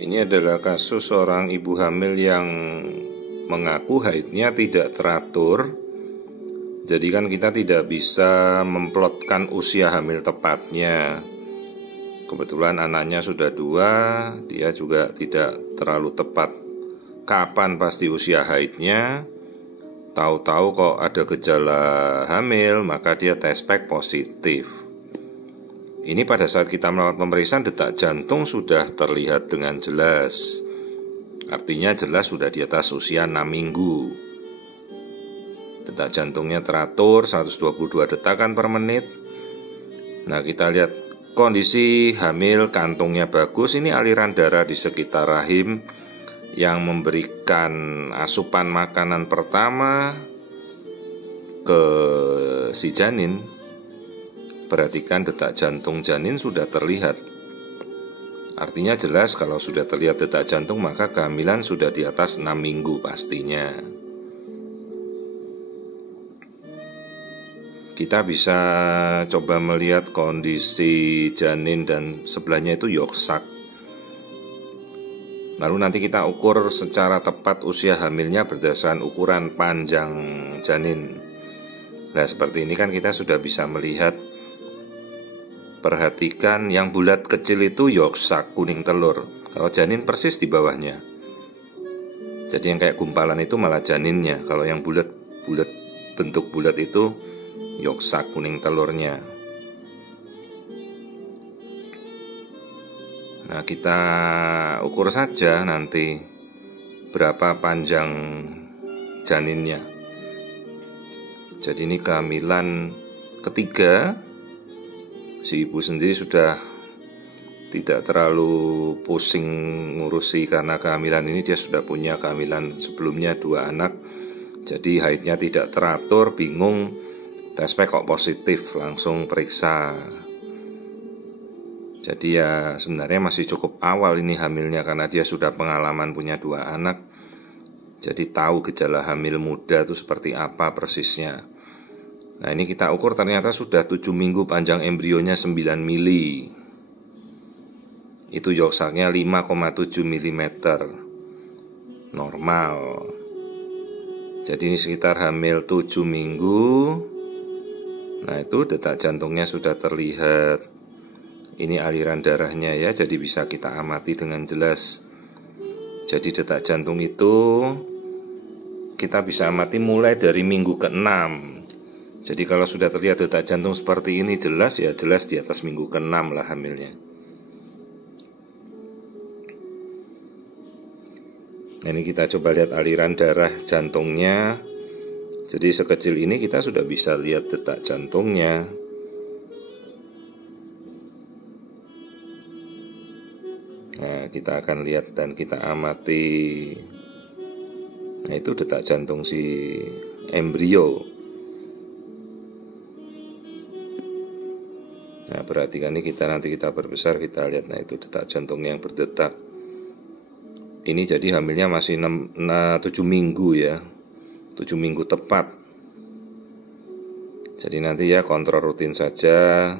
Ini adalah kasus seorang ibu hamil yang mengaku haidnya tidak teratur. Jadi kan kita tidak bisa memplotkan usia hamil tepatnya. Kebetulan anaknya sudah 2, dia juga tidak terlalu tepat kapan pasti usia haidnya. Tahu-tahu kok ada gejala hamil, maka dia tes pack positif. Ini pada saat kita melakukan pemeriksaan, detak jantung sudah terlihat dengan jelas. Artinya jelas sudah di atas usia 6 minggu. Detak jantungnya teratur 122 detakan per menit. Nah, kita lihat kondisi hamil, kantungnya bagus. Ini aliran darah di sekitar rahim yang memberikan asupan makanan pertama ke si janin. Perhatikan detak jantung janin sudah terlihat. Artinya jelas kalau sudah terlihat detak jantung maka kehamilan sudah di atas 6 minggu pastinya. Kita bisa coba melihat kondisi janin dan sebelahnya itu yolk sac. Lalu nanti kita ukur secara tepat usia hamilnya berdasarkan ukuran panjang janin. Nah, seperti ini kan kita sudah bisa melihat. Perhatikan yang bulat kecil itu yolk sac kuning telur. Kalau janin persis di bawahnya. Jadi yang kayak gumpalan itu malah janinnya. Kalau yang bulat bentuk bulat itu yolk sac kuning telurnya. Nah, kita ukur saja nanti berapa panjang janinnya. Jadi ini kehamilan ketiga. Si ibu sendiri sudah tidak terlalu pusing ngurusi karena kehamilan ini. Dia sudah punya kehamilan sebelumnya 2 anak. Jadi haidnya tidak teratur, bingung, tes pack kok positif, langsung periksa. Jadi ya sebenarnya masih cukup awal ini hamilnya karena dia sudah pengalaman punya 2 anak. Jadi tahu gejala hamil muda itu seperti apa persisnya. Nah, ini kita ukur ternyata sudah 7 minggu, panjang embrionya 9 mili. Itu yolk sacnya 5,7 mm. Normal. Jadi ini sekitar hamil 7 minggu. Nah, itu detak jantungnya sudah terlihat. Ini aliran darahnya ya, jadi bisa kita amati dengan jelas. Jadi detak jantung itu kita bisa amati mulai dari minggu ke-6. Jadi kalau sudah terlihat detak jantung seperti ini jelas, ya jelas di atas minggu ke-6 lah hamilnya. Nah, ini kita coba lihat aliran darah jantungnya. Jadi sekecil ini kita sudah bisa lihat detak jantungnya. Nah, kita akan lihat dan kita amati. Nah, itu detak jantung si embrio. Nah, perhatikan ini nanti kita perbesar, kita lihat. Nah, itu detak jantungnya yang berdetak. Ini jadi hamilnya masih 7 minggu ya. 7 minggu tepat. Jadi nanti ya kontrol rutin saja.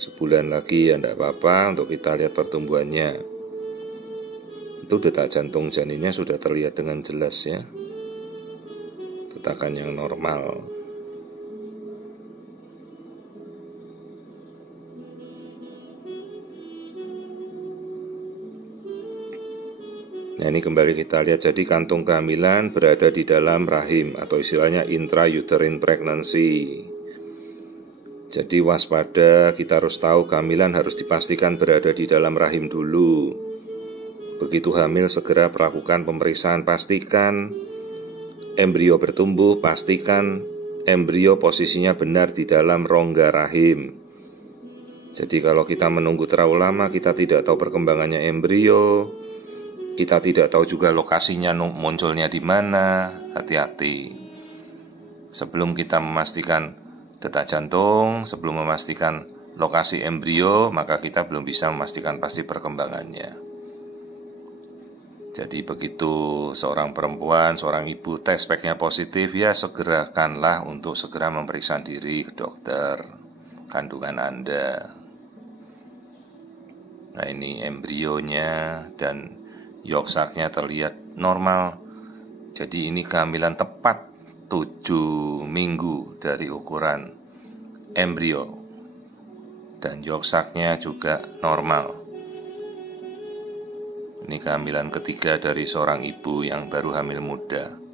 Sebulan lagi ya enggak apa-apa untuk kita lihat pertumbuhannya. Itu detak jantung janinnya sudah terlihat dengan jelas ya. Detakan yang normal. Nah, ini kembali kita lihat. Jadi kantung kehamilan berada di dalam rahim atau istilahnya intrauterine pregnancy. Jadi waspada, kita harus tahu kehamilan harus dipastikan berada di dalam rahim dulu. Begitu hamil segera lakukan pemeriksaan, pastikan embrio bertumbuh, pastikan embrio posisinya benar di dalam rongga rahim. Jadi kalau kita menunggu terlalu lama, kita tidak tahu perkembangannya embrio, kita tidak tahu juga lokasinya munculnya di mana. Hati-hati. Sebelum kita memastikan detak jantung, sebelum memastikan lokasi embrio, maka kita belum bisa memastikan pasti perkembangannya. Jadi begitu seorang perempuan, seorang ibu tes packnya positif, ya segerakanlah untuk segera memeriksa diri ke dokter kandungan Anda. Nah, ini embrionya dan yolk sac-nya terlihat normal. Jadi ini kehamilan tepat 7 minggu dari ukuran embrio. Dan yolk sac-nya juga normal. Ini kehamilan ketiga dari seorang ibu yang baru hamil muda.